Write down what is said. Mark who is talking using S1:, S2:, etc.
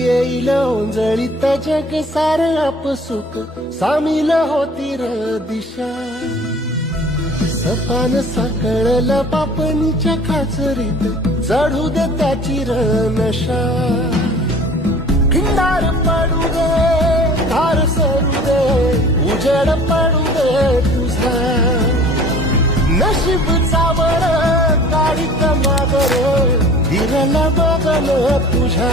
S1: येईल ओंजळीत जग सार आपसुक सामील होती र दिशा. सपान साकळलं पापणीच्या खाचरीत. चढू दे त्याची र नशा. खिंडार पडू दे धार सरू दे उजेड पडू दे तुझा. नशीब चावड काढी कमागर दिरला बघल तुझ्या